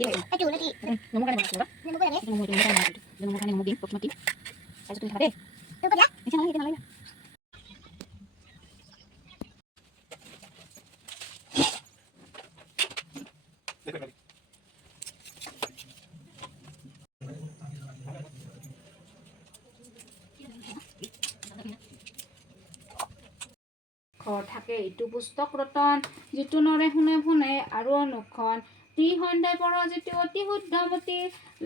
Itu nanti. Ngomong kan ngomong, ngomong kan ya? Ngomong kan ngomong game, box mati. Saya tuh hati. Itu ya? Ini sana lagi, lagi. ঘৰ থাকে ইটো পুস্তক ৰতন যিটো নৰে শুনে শুনে আৰু অনুক্ষণ তি সন্ধ্যাই পৰ যিটো অতি শুদ্ধমতী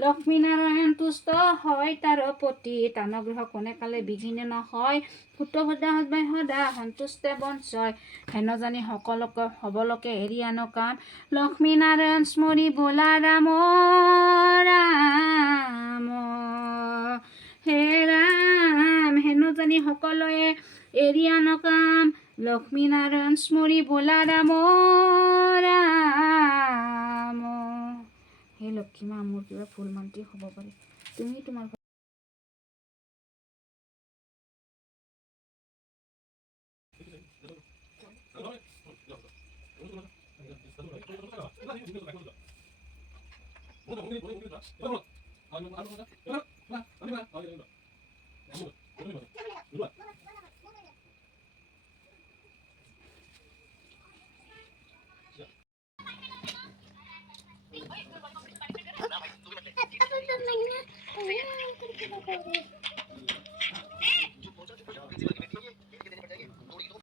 লক্ষ্মীনাৰায়ণ তুষ্ট হয় তাৰ প্ৰতি তানগৃহ কোনে কালে বিঘিনে নহয় ফুট সদা সদায় সদা সন্তুষ্টে বঞ্চয় হেন জানি সকলোকে সবলকে এৰি আন কাম লক্ষ্মীনাৰায়ণ স্মৰি বোলা ৰাম ৰাম হে ৰাম হেন জানি সকলোৱে এৰি আন কাম লক্ষ্মীনাৰায়ণ স্মৰি বোলা ৰাম ৰাম হে লক্ষ্মী মা মোৰ কিবা ফুল মন্ত্ৰী হ'ব পাৰে তুমি তোমাৰ